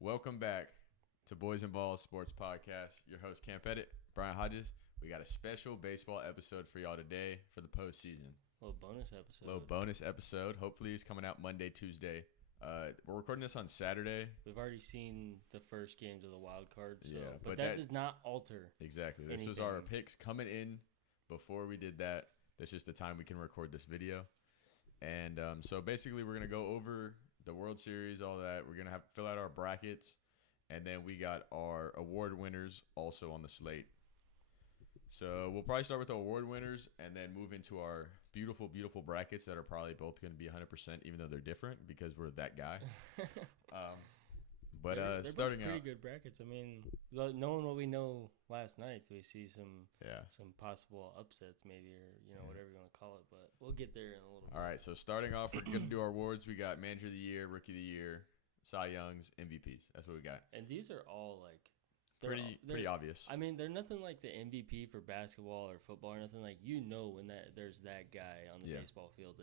Welcome back to Boys and Balls Sports Podcast. Your host, Camp Edit, Brian Hodges. We got a special baseball episode for y'all today for the postseason. Little bonus episode. Hopefully it's coming out Monday, Tuesday. We're recording this on Saturday. We've already seen the first games of the wild card, Yeah, but that does not alter Exactly. This was our picks coming in before we did that. That's just the time we can record this video. And so basically we're going to go over the World Series, all that. We're going to fill out our brackets. And then we got our award winners also on the slate. So we'll probably start with the award winners and then move into our beautiful, beautiful brackets that are probably both going to be 100%, even though they're different because we're that guy. They're starting pretty out, good brackets. I mean, knowing what we know last night, we see some possible upsets, maybe, or whatever you want to call it. But we'll get there in a little bit. All right. So starting off, we're going to do our awards. We got Manager of the Year, Rookie of the Year, Cy Youngs, MVPs. That's what we got. And these are all like pretty obvious. I mean, they're nothing like the MVP for basketball or football or nothing. Like, when there's that guy on the baseball field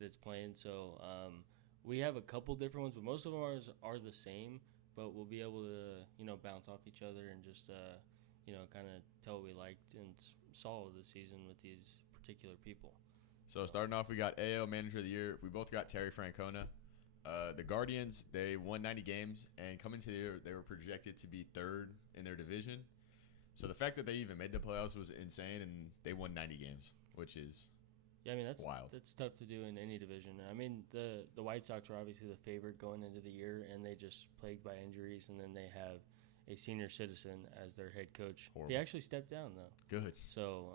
that's playing. So we have a couple different ones, but most of them are the same. But we'll be able to bounce off each other and just kind of tell what we liked and saw this season with these particular people. So starting off, we got AL Manager of the Year. We both got Terry Francona. The Guardians, they won 90 games, and coming to the year, they were projected to be third in their division. So the fact that they even made the playoffs was insane, and they won 90 games, which is that's wild. That's tough to do in any division. I mean, the White Sox were obviously the favorite going into the year, and they just plagued by injuries, and then they have a senior citizen as their head coach. Horrible. He actually stepped down, though. Good. So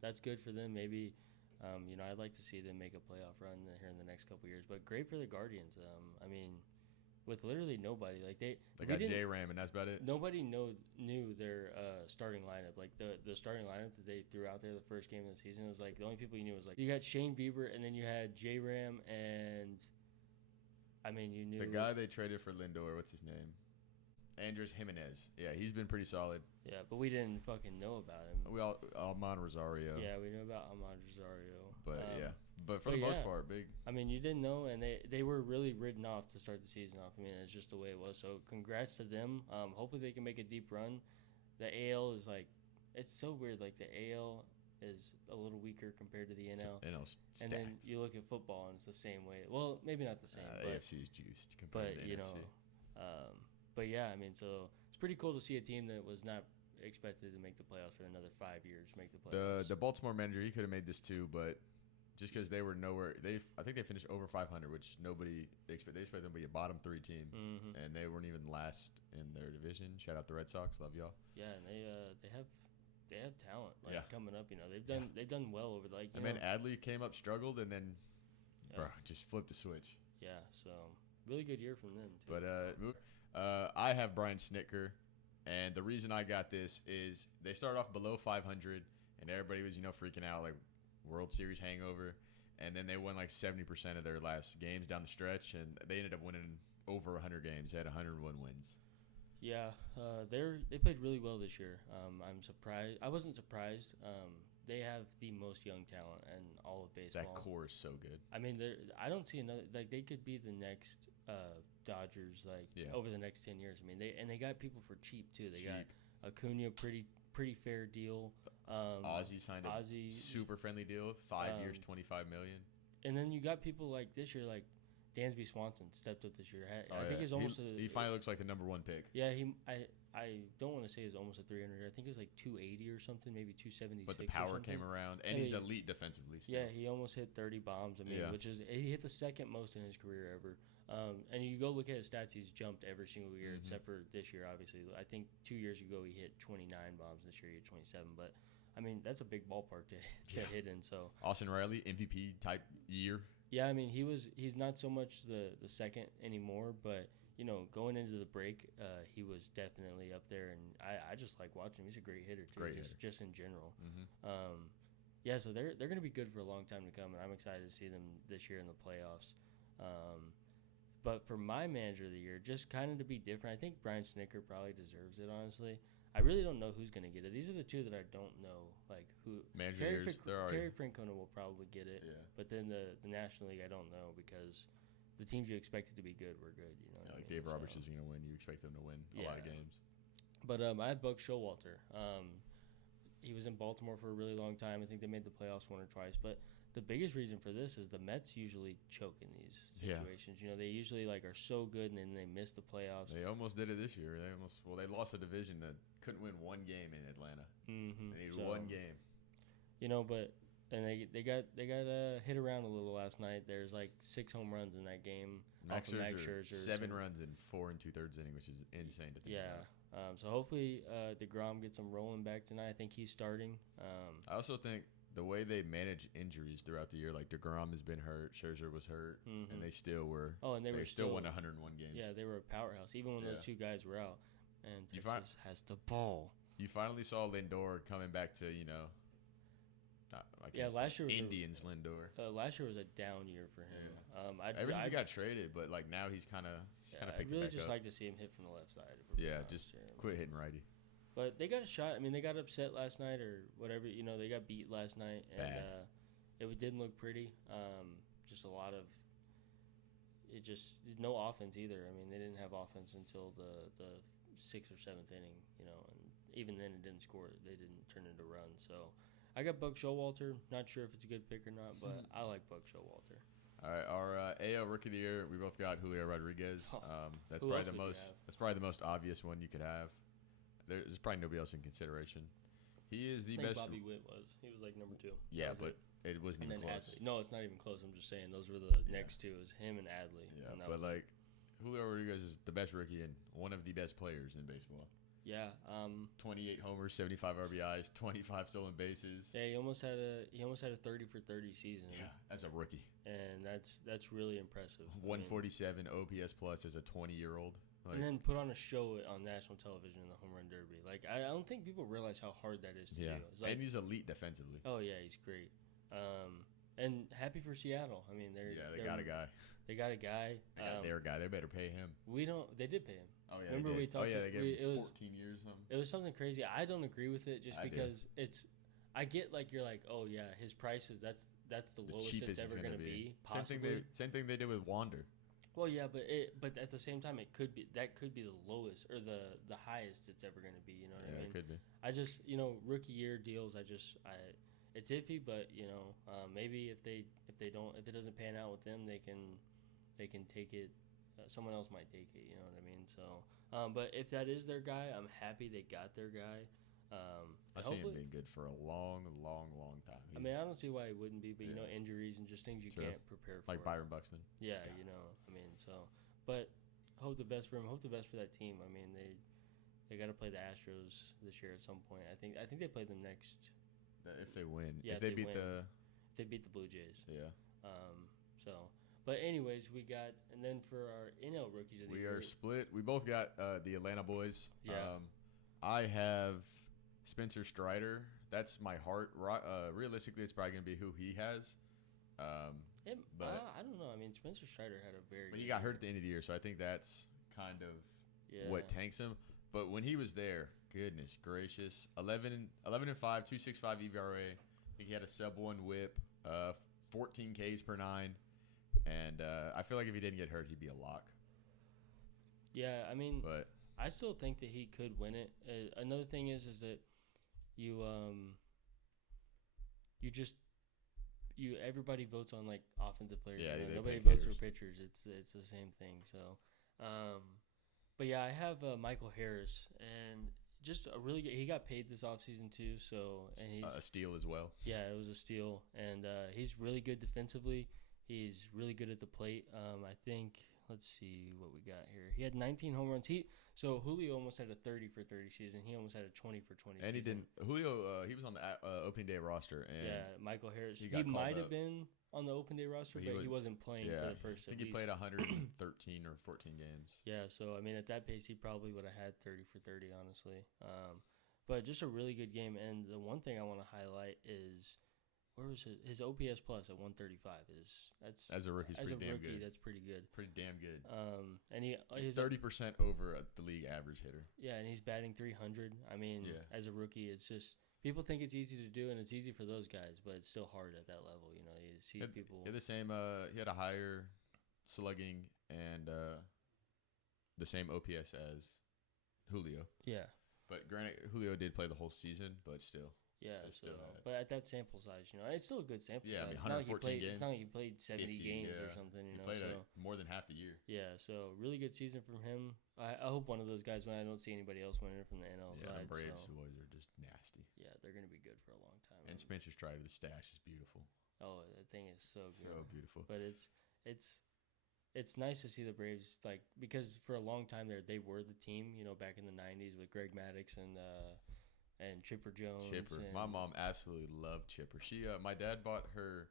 that's good for them. Maybe I'd like to see them make a playoff run here in the next couple of years. But great for the Guardians. I mean, with literally nobody, like they got J-Ram, and that's about it. Nobody knew their starting lineup. Like the starting lineup that they threw out there the first game of the season was like the only people you knew was like you got Shane Bieber, and then you had J-Ram, and I mean you knew the guy they traded for Lindor. What's his name? Andres Jimenez. Yeah, he's been pretty solid. Yeah, but we didn't fucking know about him. Alman Rosario. Yeah, we knew about Alman Rosario. But for the most part, big. I mean, you didn't know, and they were really written off to start the season off. I mean, it's just the way it was. So congrats to them. Hopefully they can make a deep run. The AL is like, it's so weird. Like the AL is a little weaker compared to the NL. NL's stacked. And then you look at football, and it's the same way. Well, maybe not the same. But AFC is juiced compared to the NFC. But yeah, I mean, so it's pretty cool to see a team that was not expected to make the playoffs for another 5 years make the playoffs. The Baltimore manager, he could have made this too, but just because they were nowhere, I think they finished over 500, which nobody expected. They expected them to be a bottom three team, and they weren't even last in their division. Shout out the Red Sox, love y'all. Yeah, and they have talent coming up. They've done well over Adley came up, struggled, and then just flipped the switch. Yeah, so really good year from them too. But I have Brian Snitker, and the reason I got this is they started off below 500, and everybody was freaking out like World Series hangover, and then they won like 70% of their last games down the stretch, and they ended up winning over 100 games. They had 101 wins. Yeah, they played really well this year. I'm surprised. I wasn't surprised. They have the most young talent in all of baseball. That core is so good. I mean, I don't see another. Like, they could be the next Dodgers. Over the next 10 years. I mean, they got people for cheap too. They got Acuna, pretty fair deal. Ozzy signed a super friendly deal, 5 years, $25 million. And then you got people like this year, like Dansby Swanson stepped up this year. I think he's almost. He finally looks like the number one pick. Yeah, I don't want to say he's almost a 300. I think it was like 280 or something, maybe 276. But the power came around, and he's elite defensively still. Yeah, he almost hit 30 bombs. I mean, he hit the second most in his career ever. And you go look at his stats, he's jumped every single year except for this year, obviously. I think 2 years ago he hit 29 bombs. This year he hit 27. But, I mean, that's a big ballpark to hit in. So Austin Riley, MVP type year. Yeah, I mean, he's not so much the second anymore, but – going into the break, he was definitely up there, and I just like watching him. He's a great hitter too, just in general. Mm-hmm. So they're going to be good for a long time to come, and I'm excited to see them this year in the playoffs. But for my manager of the year, just kind of to be different, I think Brian Snitker probably deserves it. Honestly, I really don't know who's going to get it. These are the two that I don't know, like who. Terry Francona will probably get it, but then the National League I don't know because. the teams you expected to be good were good. You know, yeah, like Dave Roberts is going to win. You expect them to win a lot of games. But I had Buck Showalter. He was in Baltimore for a really long time. I think they made the playoffs one or twice. But the biggest reason for this is the Mets usually choke in these situations. You know, they usually are so good and then they miss the playoffs. They almost did it this year. They lost a division that couldn't win one game in Atlanta. Mm-hmm. They needed one game. You know, and they got hit around a little last night. There's 6 home runs in that game. Max Scherzer 7 runs in 4 2/3 inning, which is insane to think about. So hopefully DeGrom gets them rolling back tonight. I think he's starting. I also think the way they manage injuries throughout the year, like DeGrom has been hurt, Scherzer was hurt, and they still were. Oh, and they still won 101 games. Yeah, they were a powerhouse, even when those 2 guys were out. And Texas has the ball. You finally saw Lindor coming back to last year was Indians Lindor. Last year was a down year for him. Yeah. Ever since he got traded, but now he's kind of picked it back up. I'd really just like to see him hit from the left side. Just quit hitting righty. But they got a shot. I mean, they got upset last night or whatever. You know, they got beat last night, and it didn't look pretty. Just a lot of no offense either. I mean, they didn't have offense until the 6th or 7th inning. You know, and even then it didn't score. They didn't turn into runs. So I got Buck Showalter. Not sure if it's a good pick or not, but I like Buck Showalter. All right, our AL Rookie of the Year, we both got Julio Rodriguez. That's probably the most obvious one you could have. There's probably nobody else in consideration. He is the best. Bobby Witt was. He was number 2. Yeah, but it wasn't even close. Adley. No, it's not even close. I'm just saying those were the next 2. It was him and Adley. Yeah, but Julio Rodriguez is the best rookie and one of the best players in baseball. Yeah. 28 homers, 75 RBIs, 25 stolen bases. Yeah, he almost had a 30 for 30 season. Yeah, as a rookie. And that's really impressive. 147 OPS plus as a 20-year-old. And then put on a show on national television in the home run derby. I don't think people realize how hard that is to do. And he's elite defensively. Oh yeah, he's great. And happy for Seattle. I mean, they got a guy. They got a guy. They got their guy. They better pay him. They did pay him. Oh yeah. Remember we talked. They gave him 14 years. It was something crazy. I don't agree with it just because it's. I get you're oh yeah, his price is that's the lowest it's ever going to be. Possibly. Same thing they did with Wander. Well, yeah, but at the same time, that could be the lowest or the highest it's ever going to be. You know what I mean? Yeah, it could be. I just rookie year deals. It's iffy, but maybe if it doesn't pan out with them, they can take it. Someone else might take it. You know what I mean? So, but if that is their guy, I'm happy they got their guy. I've seen him being good for a long, long, long time. I mean, I don't see why he wouldn't be, but injuries and just things you can't prepare for. Like Byron Buxton. Yeah, I mean, but hope the best for him. Hope the best for that team. I mean, they got to play the Astros this year at some point. I think they play them next. If they win, if they beat the Blue Jays. Yeah. But anyways, we got, and then for our NL rookies of the year, we are split. We both got the Atlanta boys. Yeah. I have Spencer Strider. That's my heart. Realistically, it's probably going to be who he has. But I don't know. I mean, Spencer Strider had a very. But he got hurt at the end of the year, so I think that's kind of what tanks him. But when he was there, goodness gracious, 11 and 5, 2.65 ERA. I think he had a sub-1 WHIP, 14 Ks per 9, and I feel like if he didn't get hurt, he'd be a lock. Yeah, I mean, I still think that he could win it. Another thing is that everybody votes on offensive players. Yeah, nobody votes for pitchers. It's the same thing. So, but yeah, I have Michael Harris, and just a really good. He got paid this offseason too. So, and he's a steal as well. Yeah, it was a steal, and he's really good defensively. He's really good at the plate. I think. Let's see what we got here. He had 19 home runs. So Julio almost had a 30 for 30 season. He almost had a 20 for 20 and season. he didn't. Julio, he was on the opening day roster. And Michael Harris. He might have been on the opening day roster, but he wasn't playing for the first. I think he played 113 or 14 games. Yeah, so I mean, at that pace, he probably would have had 30 for 30, honestly. But just a really good game. And the one thing I want to highlight is. Where was his OPS plus at 135 that's as a rookie, good. That's pretty good. Pretty damn good. And he's 30% over the league average hitter. Yeah, and he's batting 300. I mean, as a rookie, it's just people think it's easy to do, and it's easy for those guys, but it's still hard at that level. You know, you see people. He had the same. He had a higher slugging and the same OPS as Julio. Yeah. But granted, Julio did play the whole season, but still. Yeah, but at that sample size, it's still a good sample size. I mean, 114 games. It's not like he played 70 games or something, He played more than half the year. Yeah, so really good season from him. I hope one of those guys win. I don't see anybody else winning from the NL side. Yeah, the Braves boys are just nasty. Yeah, they're going to be good for a long time. And Spencer Strider, the stash is beautiful. Oh, that thing is so good. So beautiful. But it's nice to see the Braves, because for a long time there, they were the team, back in the 90s with Greg Maddux and Chipper Jones. My mom absolutely loved Chipper. My dad bought her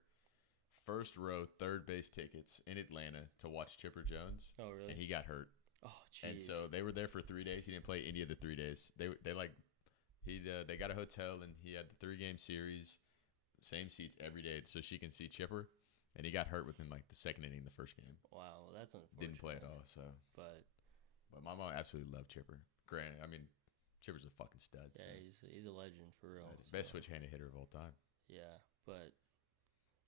first row third base tickets in Atlanta to watch Chipper Jones. Oh, really? And he got hurt. Oh, jeez. And so they were there for 3 days. He didn't play any of the 3 days. They got a hotel and he had the 3-game series, same seats every day, so she can see Chipper. And he got hurt within the second inning of the first game. Wow, that's unfortunate. Didn't play at all. So, but my mom absolutely loved Chipper. Granted, I mean, Chipper's a fucking stud. Yeah, so. he's a legend for real. Best switch-handed hitter of all time. Yeah, but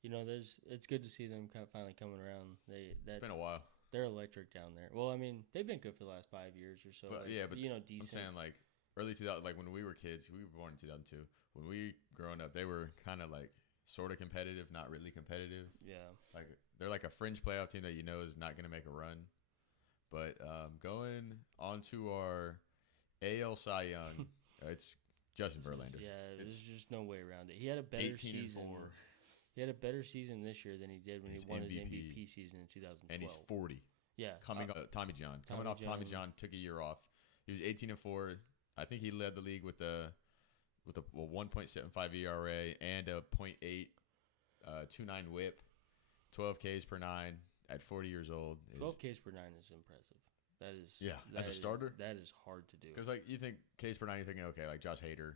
it's good to see them finally coming around. It's been a while. They're electric down there. Well, I mean, they've been good for the last 5 years or so. But decent. I'm saying early 2000, when we were kids, we were born in 2002. When we growing up, they were kind of sort of competitive, not really competitive. Yeah, they're like a fringe playoff team that is not going to make a run. But going on to our AL Cy Young, it's Justin Verlander. There's just no way around it. He had a better season. He had a better season this year than he did when he won his MVP season in 2012. And he's 40. Yeah, coming off Tommy John. Tommy John took a year off. He was 18-4. I think he led the league with a 1.75 ERA and a .829 WHIP, 12 Ks per 9 at 40 years old. 12 Ks per 9 is impressive. That is as a starter. That is hard to do. Because you think Ks per 9, you're thinking Josh Hader,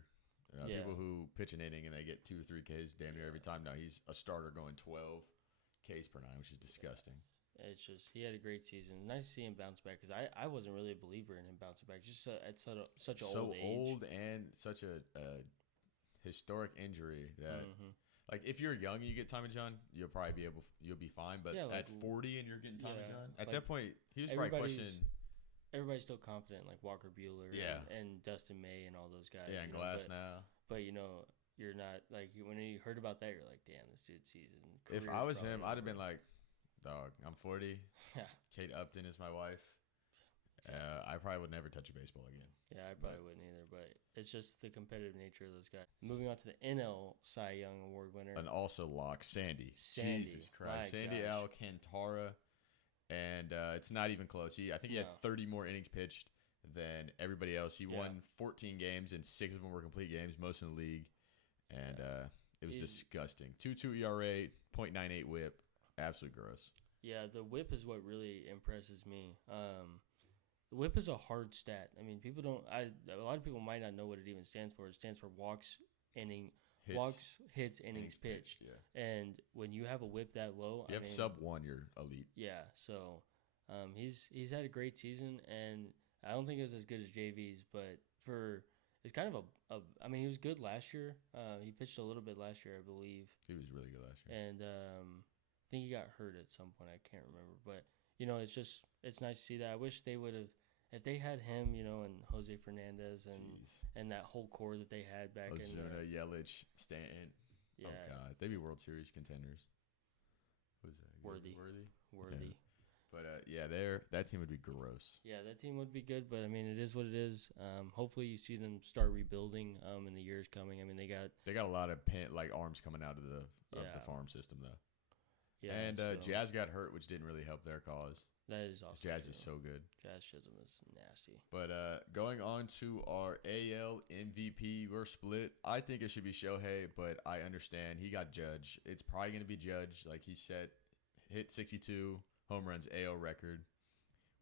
people who pitch an inning and they get 2 or 3 Ks damn near every time. No, he's a starter going 12 Ks per 9, which is disgusting. It's just he had a great season. Nice to see him bounce back because I wasn't really a believer in him bouncing back. Just at such an old age. Old and such a historic injury that. If you're young and you get Tommy John, you'll be fine. But at 40 and you're getting Tommy John, at that point, he was probably questioning. Everybody's still confident, like Walker Buehler and Dustin May and all those guys. Yeah, and Glass now. But, you're not, when you heard about that, you're like, damn, this dude's season. If I was him, I'd have been like, dog, I'm 40. Yeah. Kate Upton is my wife. I probably would never touch a baseball again. Yeah, I probably wouldn't either, but it's just the competitive nature of those guys. Moving on to the NL Cy Young Award winner. And also lock, Sandy. Jesus Christ. Sandy Alcantara. And it's not even close. I think he had 30 more innings pitched than everybody else. He won 14 games, and 6 of them were complete games, most in the league. And it was disgusting. 2.2 ERA, .98 WHIP. Absolutely gross. Yeah, the WHIP is what really impresses me. The WHIP is a hard stat. I mean, a lot of people might not know what it even stands for. It stands for walks, hits, innings pitched. Yeah. And when you have a WHIP that low, you have sub 1, you're elite. Yeah. So, he's had a great season, and I don't think it was as good as JV's, but it's kind of I mean, he was good last year. He pitched a little bit last year, I believe. He was really good last year. And I think he got hurt at some point. I can't remember, but it's nice to see that. I wish they would have. If they had him, and Jose Fernandez and that whole core that they had back in Ozuna, Yelich, Stanton. Yeah. Oh, God. They'd be World Series contenders. Who's that? Worthy. Yeah. But, that team would be gross. Yeah, that team would be good, but, I mean, it is what it is. Hopefully you see them start rebuilding in the years coming. I mean, they got a lot of arms coming out of the farm system, though. Yeah, and Jazz got hurt, which didn't really help their cause. That is awesome. Jazz is so good. Jazz Chisholm is nasty. But going on to our AL MVP, we're split. I think it should be Shohei, but I understand he got Judge. It's probably going to be Judge. Like he said, hit 62 home runs, AL record.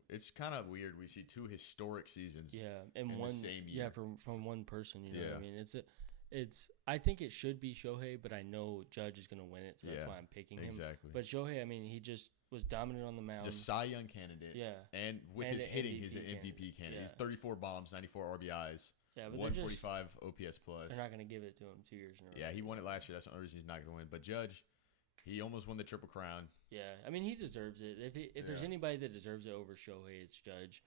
It's kind of weird. We see 2 historic seasons. Yeah, in the same year. Yeah, from one person. You know what I mean? I think it should be Shohei, but I know Judge is going to win it, so that's why I'm picking him. Exactly. But Shohei, I mean, he just was dominant on the mound. He's a Cy Young candidate. Yeah. And with his hitting, he's an MVP candidate. He's 34 bombs, 94 RBIs, 145 OPS plus. They're not going to give it to him 2 years in a row. Yeah, he won it last year. That's the only reason he's not going to win. But Judge, He almost won the Triple Crown. Yeah, I mean, he deserves it. If there's anybody that deserves it over Shohei, it's Judge.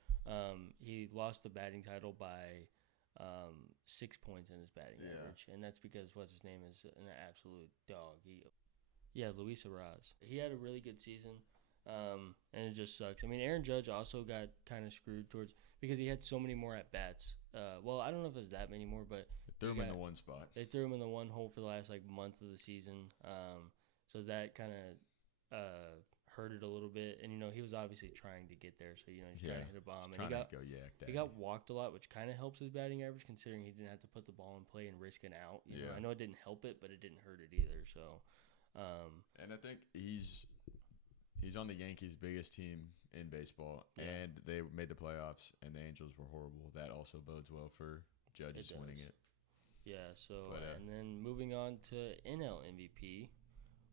He lost the batting title by 6 points in his batting average, and that's because what's his name is an absolute dog. Luis Arraez. He had a really good season, and it just sucks. I mean, Aaron Judge also got kind of screwed because he had so many more at bats. Well, I don't know if it's that many more, but they threw him in the one spot. They threw him in the one hole for the last month of the season. So that kind of hurt it a little bit. And he was obviously trying to get there. So he's trying to hit a bomb. And he got walked a lot, which kind of helps his batting average, considering he didn't have to put the ball in play and risk an out. You know, I know it didn't help it, but it didn't hurt it either. So. And I think he's on the Yankees' biggest team in baseball, and they made the playoffs, and the Angels were horrible. That also bodes well for Judge winning it. Yeah. So and then moving on to NL MVP,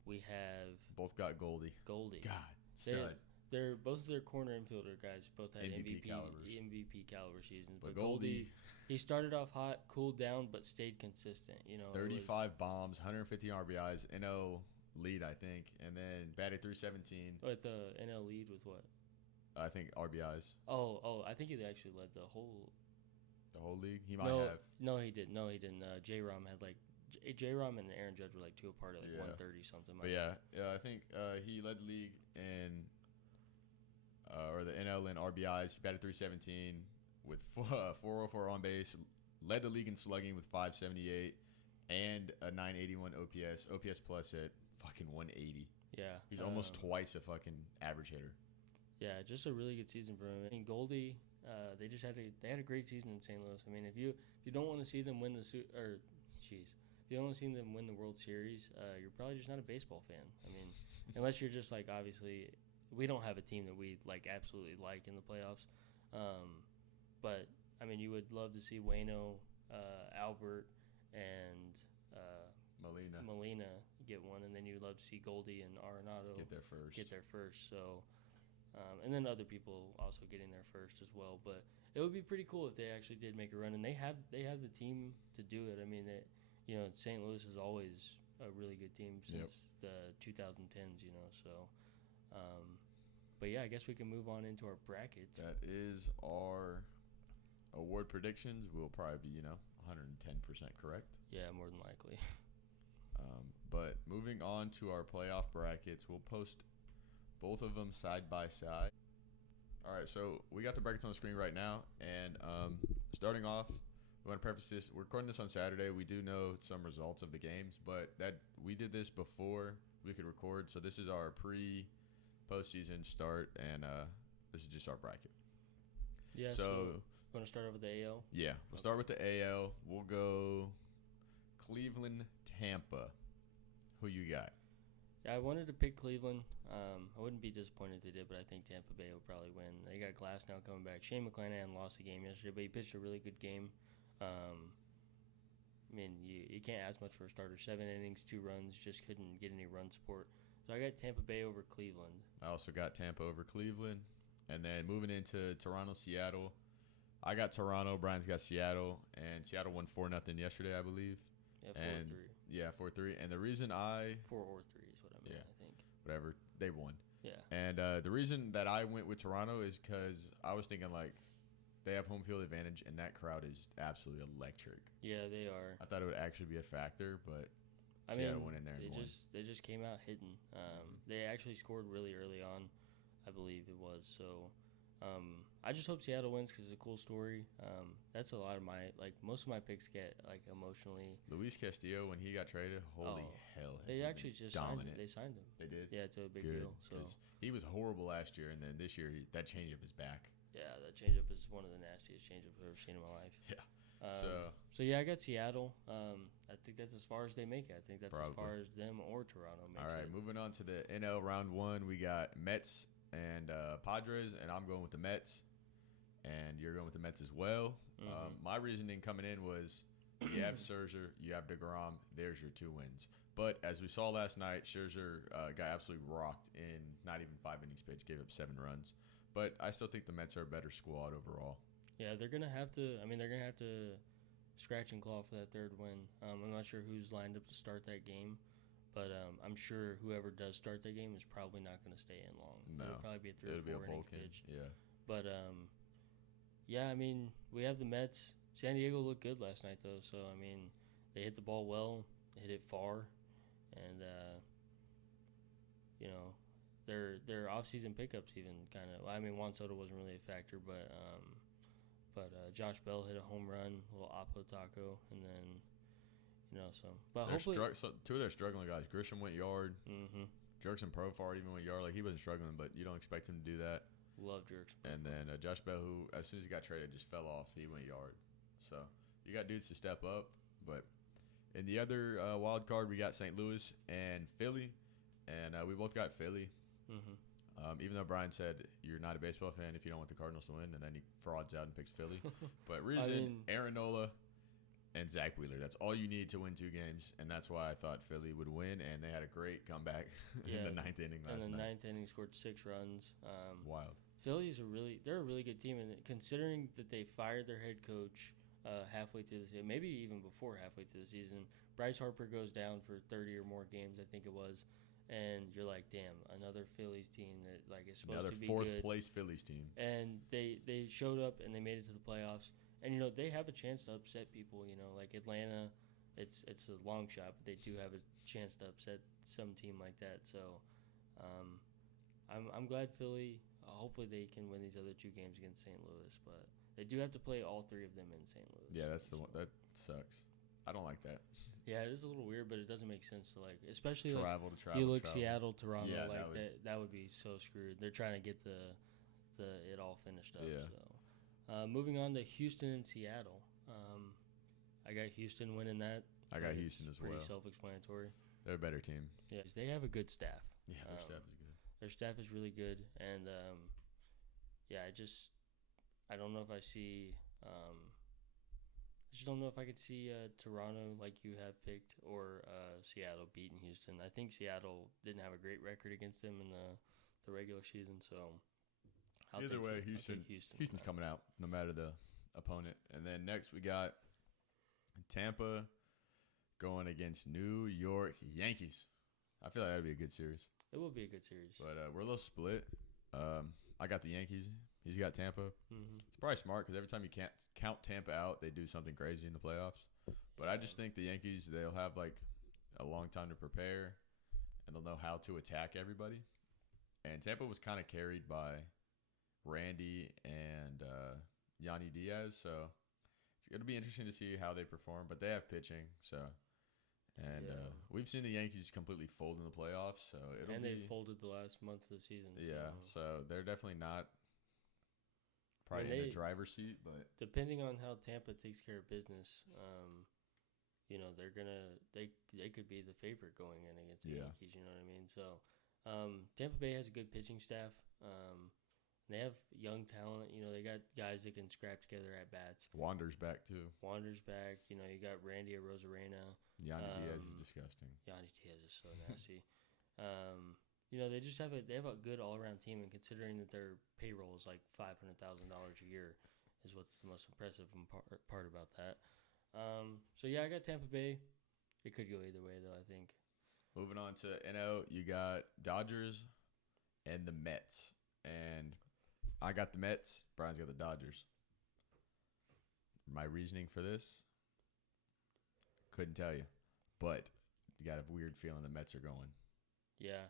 we have both got Goldie. God, stud. They're both of their corner infielder guys both had MVP caliber seasons. But Goldie, he started off hot, cooled down, but stayed consistent. 35 bombs, 115 RBIs, NL lead, I think, and then batted .317. But the NL lead with what? I think RBIs. Oh, I think he actually led the whole league. He might have. No, he didn't. J-Rom had J-Rom and Aaron Judge were 2 apart at 130 something. But I think he led the league in. Or the NL in RBIs. He batted .317 with 404 on base. Led the league in slugging with 578 and a 981 OPS. OPS plus at fucking 180. Yeah. He's almost twice a fucking average hitter. Yeah, just a really good season for him. I mean, Goldie, they had a great season in St. Louis. I mean, if you don't want to see them win if you don't want to see them win the World Series, you're probably just not a baseball fan. I mean, unless you're just obviously. We don't have a team that we absolutely like in the playoffs, but I mean, you would love to see Waino, Albert, and Molina get one, and then you'd love to see Goldie and Arenado get there first. So, and then other people also getting there first as well. But it would be pretty cool if they actually did make a run, and they have the team to do it. I mean, St. Louis is always a really good team since the 2010s. So. But yeah, I guess we can move on into our brackets. That is our award predictions. We'll probably be 110% correct. Yeah, more than likely. But moving on to our playoff brackets, we'll post both of them side by side. All right, so we got the brackets on the screen right now, and starting off, we want to preface this. We're recording this on Saturday. We do know some results of the games, but we did this before we could record, so this is our postseason start, and this is just our bracket. Yeah, so want to start over with the AL? Yeah, we'll start with the AL. We'll go Cleveland, Tampa. Who you got? Yeah, I wanted to pick Cleveland. I wouldn't be disappointed if they did, but I think Tampa Bay will probably win. They got Glass now coming back. Shane McClanahan lost the game yesterday, but he pitched a really good game. I mean, you can't ask much for a starter. 7 innings, 2 runs, just couldn't get any run support. So I got Tampa Bay over Cleveland. I also got Tampa over Cleveland. And then moving into Toronto, Seattle, I got Toronto. Brian's got Seattle. And Seattle won 4-0 yesterday, I believe. Yeah, 4-3. Yeah, 4-3. And the reason 4 or 3 is what I meant, I think. Whatever. They won. Yeah. And the reason that I went with Toronto is because I was thinking, they have home field advantage, and that crowd is absolutely electric. Yeah, they are. I thought it would actually be a factor, but Seattle went in there and won. They just came out hitting. They actually scored really early on, I believe it was. So I just hope Seattle wins because it's a cool story. That's a lot of most of my picks get emotionally. Luis Castillo, when he got traded, holy hell! They actually just dominant. Signed him. They did. Yeah, to a big deal. So he was horrible last year, and then this year that changeup is back. Yeah, that changeup is one of the nastiest changeups I've ever seen in my life. Yeah. So yeah, I got Seattle. I think that's as far as they make it. I think that's as far as them or Toronto makes it. All right, moving on to the NL round 1, we got Mets and Padres, and I'm going with the Mets, and you're going with the Mets as well. Mm-hmm. My reasoning coming in was you have Scherzer, you have DeGrom, there's your 2 wins. But as we saw last night, Scherzer got absolutely rocked in not even 5 innings pitched, gave up 7 runs. But I still think the Mets are a better squad overall. Yeah, they're gonna have to. I mean, they're gonna have to scratch and claw for that 3rd win. I'm not sure who's lined up to start that game, But I'm sure whoever does start that game is probably not going to stay in long. No, it'll probably be a 3 or 4 inning pitch. Yeah. But yeah, I mean, we have the Mets. San Diego looked good last night, though. So I mean, they hit the ball well, they hit it far, and you know, their off-season pickups even kind of. I mean, Juan Soto wasn't really a factor, but Josh Bell hit a home run, a little Oppo Taco, and then so. But hopefully, two of their struggling guys. Grisham went yard. Mm-hmm. Jerkson Profar even went yard. Like, he wasn't struggling, but you don't expect him to do that. Love Jerkson. And then Josh Bell, who as soon as he got traded, just fell off. He went yard. So you got dudes to step up. But in the other wild card, we got St. Louis and Philly, and we both got Philly. Mm-hmm. Even though Brian said you're not a baseball fan if you don't want the Cardinals to win, and then he frauds out and picks Philly. But Aaron Nola, and Zach Wheeler. That's all you need to win 2 games, and that's why I thought Philly would win, and they had a great comeback in the 9th inning last night. In the 9th inning, scored 6 runs. Wild. Philly's they're a really good team, and considering that they fired their head coach halfway through the season, maybe even before halfway through the season, Bryce Harper goes down for 30 or more games, I think it was, and you're like, damn, another Phillies team that is supposed to be another good. 4th place Phillies team. And they showed up and they made it to the playoffs. And, they have a chance to upset people, like Atlanta. It's a long shot, but they do have a chance to upset some team like that. So I'm glad Philly, hopefully they can win these other 2 games against St. Louis. But they do have to play all 3 of them in St. Louis. Yeah, that's the one. That sucks. I don't like that. Yeah, it is a little weird, but it doesn't make sense to, especially travel. You look Seattle, Toronto, yeah, that would be so screwed. They're trying to get it all finished up. Yeah. So. Moving on to Houston and Seattle. I got Houston winning that. I got Houston as well. Pretty self-explanatory. They're a better team. Yeah, they have a good staff. Yeah, their staff is good. Their staff is really good, and I don't know if I see. I just don't know if I could see Toronto like you have picked or Seattle beating Houston. I think Seattle didn't have a great record against them in the regular season, so. Either way, Houston's coming out no matter the opponent. And then next we got Tampa going against New York Yankees. I feel like that would be a good series. It will be a good series. But we're a little split. I got the Yankees. He's got Tampa. Mm-hmm. It's probably smart because every time you can't count Tampa out, they do something crazy in the playoffs. But I just think the Yankees, they'll have a long time to prepare, and they'll know how to attack everybody. And Tampa was kind of carried by Randy and Yanni Diaz, so it'll be interesting to see how they perform. But they have pitching, we've seen the Yankees completely fold in the playoffs. So they've folded the last month of the season. Yeah, so they're definitely not probably in the driver's seat. But depending on how Tampa takes care of business, they're they could be the favorite going in against the Yankees. You know what I mean? So Tampa Bay has a good pitching staff. They have young talent. They got guys that can scrap together at bats. Wander's back, too. You got Randy Arozarena. Yanni Diaz is disgusting. Yanni Diaz is so nasty. They just have a good all-around team, and considering that their payroll is like $500,000 a year is what's the most impressive part about that. I got Tampa Bay. It could go either way, though, I think. Moving on to NL, you got Dodgers and the Mets. And I got the Mets. Brian's got the Dodgers. My reasoning for this, couldn't tell you. But you got a weird feeling the Mets are going. Yeah.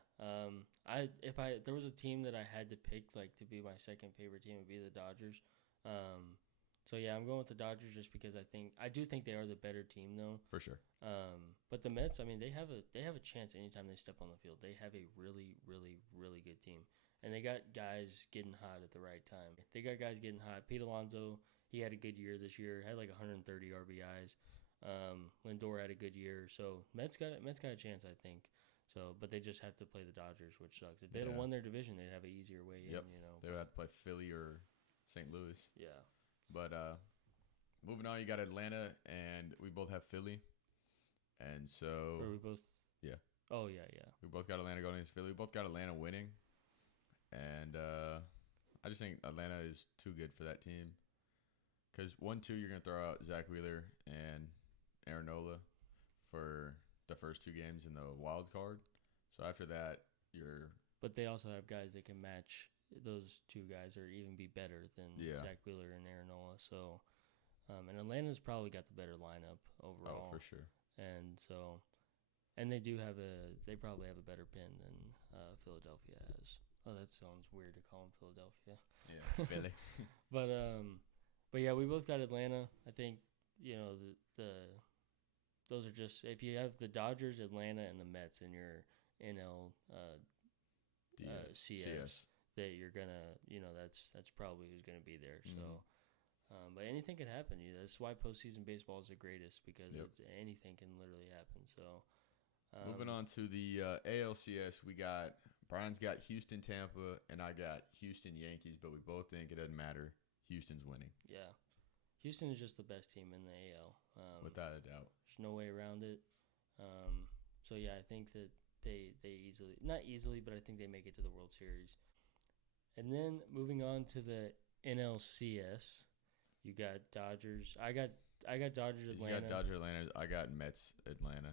If there was a team that I had to pick to be my second favorite team, it would be the Dodgers. I'm going with the Dodgers just because I do think they are the better team though. For sure. But the Mets, they have a chance anytime they step on the field. They have a really, really, really good team. And they got guys getting hot at the right time. They got guys getting hot. Pete Alonso, he had a good year this year. Had 130 RBIs. Lindor had a good year. So Mets got a chance, I think. So, but they just have to play the Dodgers, which sucks. If they'd have won their division, they'd have an easier way in. They would have to play Philly or St. Louis. Yeah. But moving on, you got Atlanta, and we both have Philly. And so. Or we both. Yeah. Oh yeah. We both got Atlanta going against Philly. We both got Atlanta winning. And I just think Atlanta is too good for that team. Because 1-2, you're going to throw out Zach Wheeler and Aaron Nola for the first 2 games in the wild card. So after that, you're. But they also have guys that can match those 2 guys or even be better than Zach Wheeler and Aaron Nola. So, and Atlanta's probably got the better lineup overall. Oh, for sure. And so, and they probably have a better pin than Philadelphia has. Oh, that sounds weird to call them Philadelphia. Yeah, Philly. But yeah, we both got Atlanta. I think, those are just, if you have the Dodgers, Atlanta, and the Mets in your NL CS, that you're gonna, that's probably who's gonna be there. Mm-hmm. So, but anything can happen. That's why postseason baseball is the greatest, because anything can literally happen. So, moving on to the ALCS, Brian's got Houston, Tampa, and I got Houston, Yankees. But we both think it doesn't matter. Houston's winning. Yeah, Houston is just the best team in the AL, without a doubt. There's no way around it. So yeah, I think that they easily, not easily, but I think they make it to the World Series. And then moving on to the NLCS, you got Dodgers. I got Dodgers, Atlanta. You got Dodgers, Atlanta. I got Mets, Atlanta.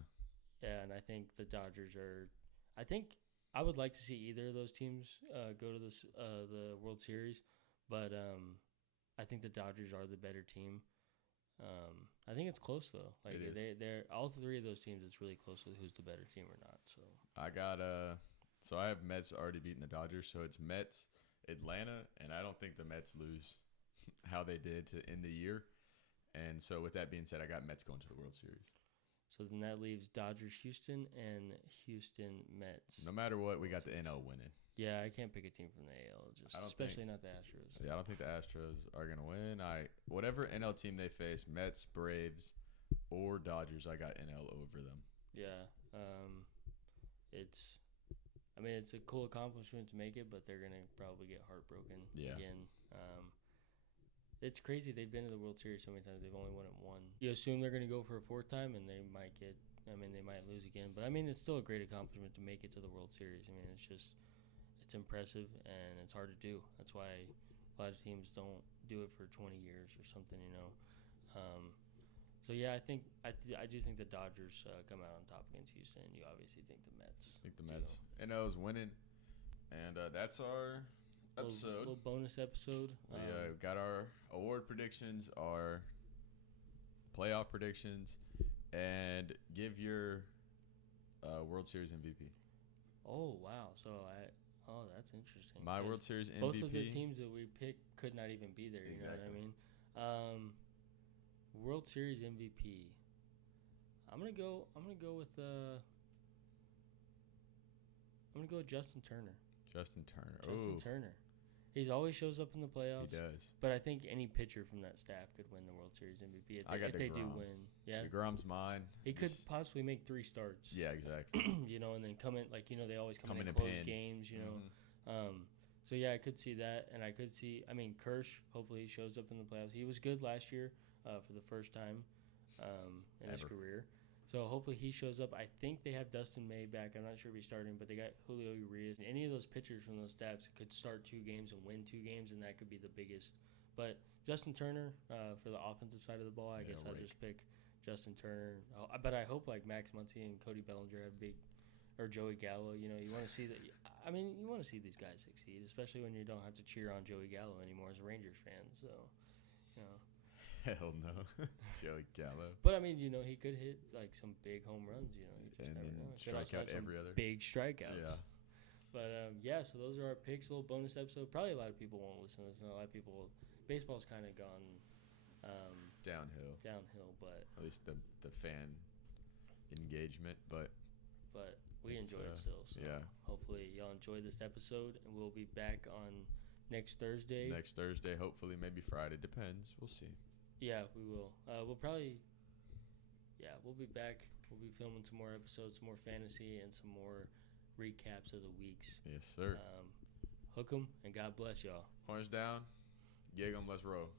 Yeah, and I think the Dodgers are. I think I would like to see either of those teams go to the World Series, but I think the Dodgers are the better team. I think it's close though. Like they're all 3 of those teams. It's really close with who's the better team or not. So I got so I have Mets already beating the Dodgers. So it's Mets, Atlanta, and I don't think the Mets lose how they did to end the year. And so with that being said, I got Mets going to the World Series. So then that leaves Dodgers, Houston, and Houston Mets. No matter what, we got the NL winning. Yeah, I can't pick a team from the AL, especially not the Astros. Yeah, I don't think the Astros are going to win. Whatever NL team they face, Mets, Braves, or Dodgers, I got NL over them. Yeah, it's a cool accomplishment to make it, but they're going to probably get heartbroken again. It's crazy. They've been to the World Series so many times. They've only won it 1. You assume they're going to go for a 4th time, and they might lose again. But, it's still a great accomplishment to make it to the World Series. It's impressive, and it's hard to do. That's why a lot of teams don't do it for 20 years or something, So, yeah, I do think the Dodgers come out on top against Houston. You obviously think the Mets. I think the Mets. NL's winning, and that's our episode. Little bonus episode. We got our award predictions, our playoff predictions, and give your World Series MVP. Oh, wow. That's interesting. My World Series MVP. Both of the teams that we picked could not even be there. You know what I mean? World Series MVP. I'm gonna go with Justin Turner. Justin Turner. He always shows up in the playoffs. He does. But I think any pitcher from that staff could win the World Series MVP if they do win. Yeah. DeGrom's mine. He could possibly make 3 starts. Yeah, exactly. And then come in, they always come in and close games, So, yeah, I could see that. And I could see, Kersh, hopefully he shows up in the playoffs. He was good last year for the first time in his career. So, hopefully he shows up. I think they have Dustin May back. I'm not sure if he's starting, but they got Julio Urias. Any of those pitchers from those staffs could start 2 games and win 2 games, and that could be the biggest. But Justin Turner, for the offensive side of the ball, I guess I'll just pick Justin Turner. But I hope, Max Muncy and Cody Bellinger have or Joey Gallo. You want to see that. You want to see these guys succeed, especially when you don't have to cheer on Joey Gallo anymore as a Rangers fan. So, Hell no. Joey Gallo. But, he could hit, some big home runs, You just and never know. Strike out every other. Big strikeouts. Yeah. But, so those are our picks. A little bonus episode. Probably a lot of people won't listen to this. And a lot of people, baseball's kind of gone downhill, but at least the fan engagement. But we enjoy it still. So yeah. Hopefully y'all enjoyed this episode, and we'll be back on next Thursday. Hopefully, maybe Friday. Depends. We'll see. Yeah, we will. We'll be back. We'll be filming some more episodes, some more fantasy, and some more recaps of the weeks. Yes, sir. Hook 'em, and God bless y'all. Horns down. Gig 'em. Let's roll.